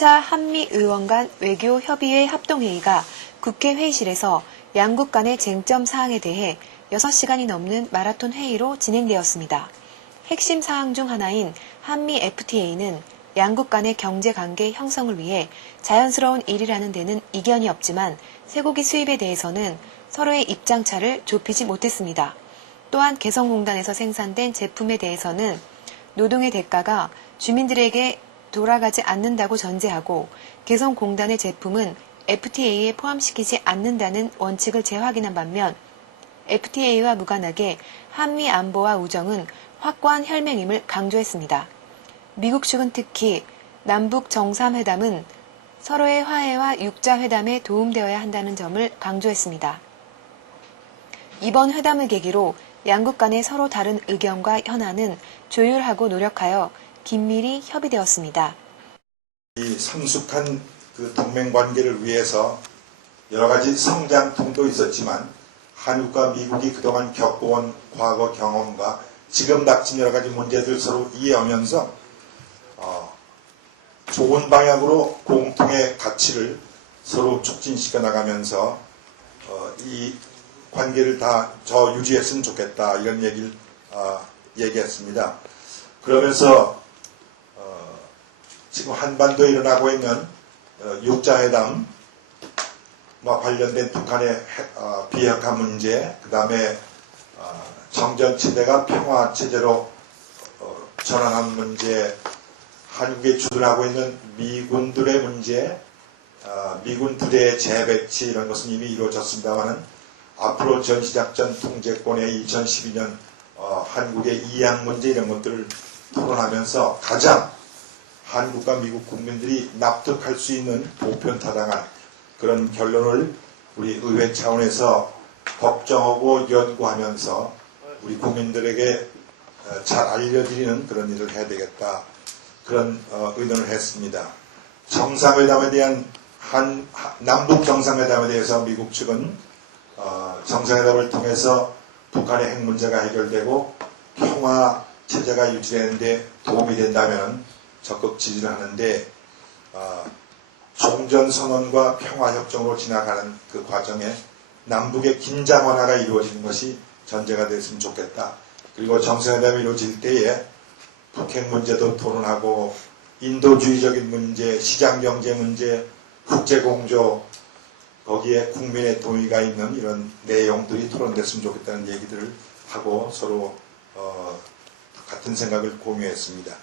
제3차 한미의원 간 외교협의회 합동회의가 국회 회의실에서 양국 간의 쟁점 사항에 대해 6시간이 넘는 마라톤 회의로 진행되었습니다. 핵심 사항 중 하나인 한미 FTA는 양국 간의 경제관계 형성을 위해 자연스러운 일이라는 데는 이견이 없지만 쇠고기 수입에 대해서는 서로의 입장차를 좁히지 못했습니다. 또한 개성공단에서 생산된 제품에 대해서는 노동의 대가가 주민들에게 돌아가지 않는다고 전제하고 개성공단의 제품은 FTA에 포함시키지 않는다는 원칙을 재확인한 반면 FTA와 무관하게 한미 안보와 우정은 확고한 혈맹임을 강조했습니다. 미국 측은 특히 남북 정상회담은 서로의 화해와 육자회담에 도움되어야 한다는 점을 강조했습니다. 이번 회담을 계기로 양국 간의 서로 다른 의견과 현안은 조율하고 노력하여 긴밀히 협의되었습니다. 이 성숙한 그 동맹 관계를 위해서 여러 가지 성장통도 있었지만 한국과 미국이 그동안 겪어온 과거 경험과 지금 닥친 여러 가지 문제들 서로 이해하면서 좋은 방향으로 공통의 가치를 서로 촉진시켜 나가면서 이 관계를 다 유지했으면 좋겠다 이런 얘기를 얘기했습니다. 그러면서 지금 한반도에 일어나고 있는 육자회담과 관련된 북한의 비핵화 문제, 그 다음에 정전체제가 평화체제로 전환한 문제, 한국에 주둔하고 있는 미군들의 문제, 미군 부대의 재배치 이런 것은 이미 이루어졌습니다만 앞으로 전시작전 통제권의 2012년 한국의 이양 문제 이런 것들을 토론하면서 가장 한국과 미국 국민들이 납득할 수 있는 보편타당한 그런 결론을 우리 의회 차원에서 걱정하고 연구하면서 우리 국민들에게 잘 알려드리는 그런 일을 해야 되겠다. 그런 의논을 했습니다. 정상회담에 대한 남북 정상회담에 대해서 미국 측은 정상회담을 통해서 북한의 핵 문제가 해결되고 평화 체제가 유지되는 데 도움이 된다면 적극 지지를 하는데 종전선언과 평화협정으로 지나가는 그 과정에 남북의 긴장 완화가 이루어지는 것이 전제가 됐으면 좋겠다. 그리고 정상회담이 이루어질 때에 북핵 문제도 토론하고 인도주의적인 문제, 시장경제 문제, 국제공조 거기에 국민의 동의가 있는 이런 내용들이 토론됐으면 좋겠다는 얘기들을 하고 서로 같은 생각을 공유했습니다.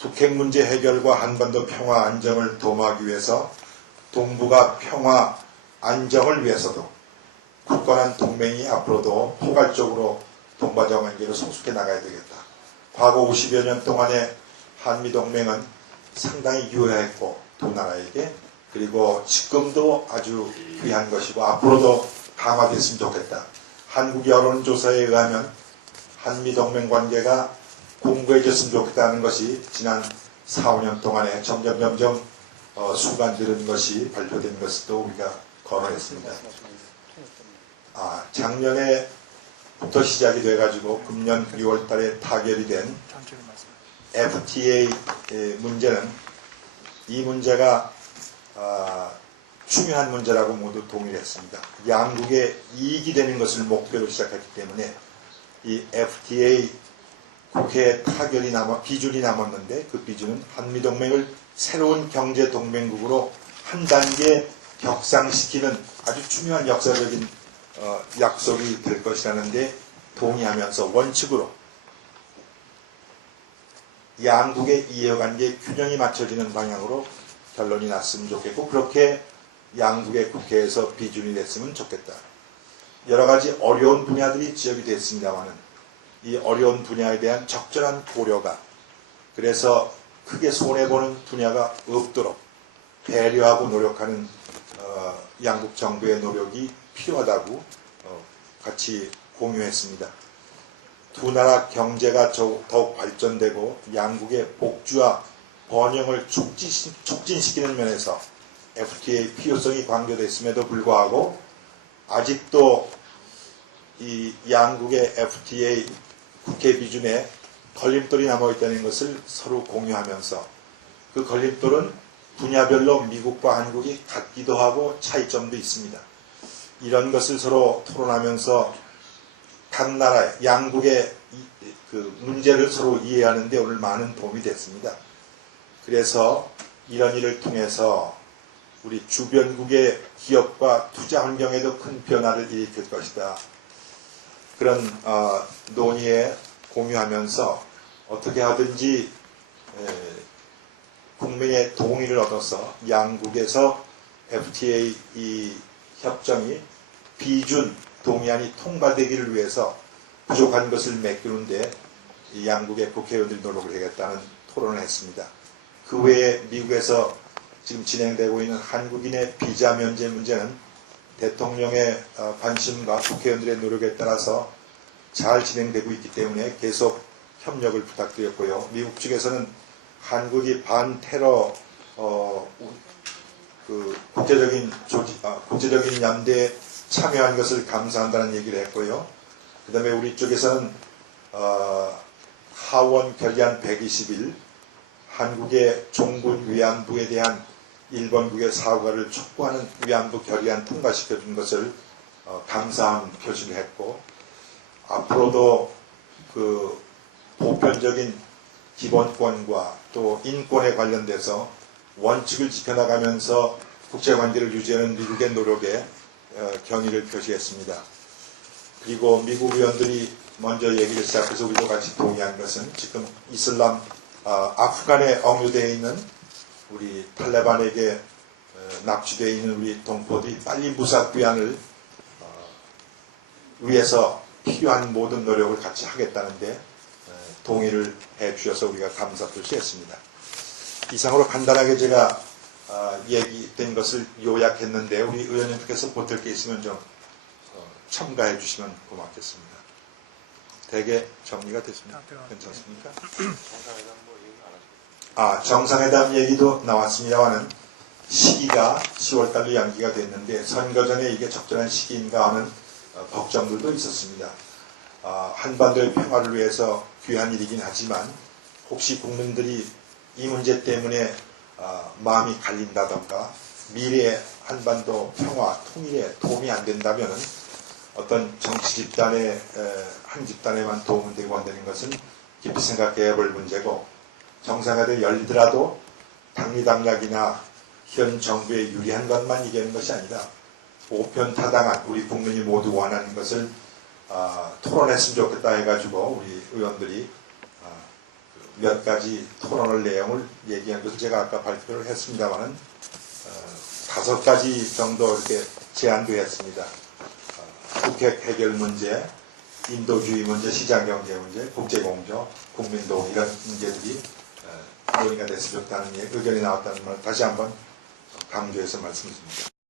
북핵 문제 해결과 한반도 평화 안정을 도모하기 위해서 동북아 평화 안정을 위해서도 굳건한 동맹이 앞으로도 포괄적으로 동반자 관계로 성숙해 나가야 되겠다. 과거 50여 년 동안의 한미동맹은 상당히 유효했고 두 나라에게 그리고 지금도 아주 귀한 것이고 앞으로도 강화됐으면 좋겠다. 한국 여론조사에 의하면 한미동맹 관계가 공고해졌으면 좋겠다는 것이 지난 4, 5년 동안에 점점 수반되는 것이 발표된 것도 우리가 거론했습니다. 작년에부터 시작이 돼가지고 금년 6월 달에 타결이 된 FTA 문제는 이 문제가 중요한 문제라고 모두 동의를 했습니다. 양국의 이익이 되는 것을 목표로 시작했기 때문에 이 FTA 국회 타결이 비준이 남았는데 그 비준은 한미동맹을 새로운 경제동맹국으로 한 단계 격상시키는 아주 중요한 역사적인 약속이 될 것이라는데 동의하면서 원칙으로 양국의 이해관계 균형이 맞춰지는 방향으로 결론이 났으면 좋겠고 그렇게 양국의 국회에서 비준이 됐으면 좋겠다. 여러 가지 어려운 분야들이 지적이 됐습니다만은 이 어려운 분야에 대한 적절한 고려가 그래서 크게 손해보는 분야가 없도록 배려하고 노력하는 양국 정부의 노력이 필요하다고 같이 공유했습니다. 두 나라 경제가 더욱 발전되고 양국의 복주와 번영을 촉진시키는 면에서 FTA 필요성이 강조됐음에도 불구하고 아직도 이 양국의 FTA 국회 비준에 걸림돌이 남아있다는 것을 서로 공유하면서 그 걸림돌은 분야별로 미국과 한국이 같기도 하고 차이점도 있습니다. 이런 것을 서로 토론하면서 각 나라 양국의 그 문제를 서로 이해하는 데 오늘 많은 도움이 됐습니다. 그래서 이런 일을 통해서 우리 주변국의 기업과 투자 환경에도 큰 변화를 일으킬 것이다. 그런 논의에 공유하면서 어떻게 하든지 국민의 동의를 얻어서 양국에서 FTA 이 협정이 비준 동의안이 통과되기를 위해서 부족한 것을 메꾸는데 이 양국의 국회의원들이 노력을 하겠다는 토론을 했습니다. 그 외에 미국에서 지금 진행되고 있는 한국인의 비자 면제 문제는 대통령의 관심과 국회의원들의 노력에 따라서 잘 진행되고 있기 때문에 계속 협력을 부탁드렸고요. 미국 측에서는 한국이 반테러 국제적인 연대에 참여한 것을 감사한다는 얘기를 했고요. 그 다음에 우리 쪽에서는 하원 결의안 120일 한국의 종군 위안부에 대한 일본국의 사과를 촉구하는 위안부 결의안 통과시켜준 것을 감사한 표시를 했고, 앞으로도 그 보편적인 기본권과 또 인권에 관련돼서 원칙을 지켜나가면서 국제관계를 유지하는 미국의 노력에 경의를 표시했습니다. 그리고 미국 의원들이 먼저 얘기를 시작해서 우리도 같이 동의한 것은 지금 이슬람 아프간에 억류되어 있는 우리 탈레반에게 납치되어 있는 우리 동포들이 빨리 무사 귀환을 위해서 필요한 모든 노력을 같이 하겠다는데 동의를 해 주셔서 우리가 감사 표시했습니다. 이상으로 간단하게 제가 얘기된 것을 요약했는데 우리 의원님께서 보탤 게 있으면 좀 첨가해 주시면 고맙겠습니다. 대개 정리가 됐습니다. 괜찮습니까? 정상회담 얘기도 나왔습니다만은 시기가 10월달로 연기가 됐는데 선거 전에 이게 적절한 시기인가 하는 걱정들도 있었습니다. 한반도의 평화를 위해서 귀한 일이긴 하지만 혹시 국민들이 이 문제 때문에 마음이 갈린다던가 미래의 한반도 평화, 통일에 도움이 안 된다면 어떤 정치 집단의 한 집단에만 도움이 되고 안 되는 것은 깊이 생각해야 볼 문제고, 정상회담이 열리더라도 당리당략이나 현 정부에 유리한 것만 얘기하는 것이 아니라 보편타당한 우리 국민이 모두 원하는 것을 토론했으면 좋겠다 해가지고 우리 의원들이 몇 가지 토론할 내용을 얘기한 것을 제가 아까 발표를 했습니다만은 5가지 정도 이렇게 제안도 했습니다. 북핵 해결 문제, 인도주의 문제, 시장경제 문제, 국제공조, 국민동 이런 문제들이 논의가 됐으면 좋다는 의견이 나왔다는 걸 다시 한번 강조해서 말씀드립니다.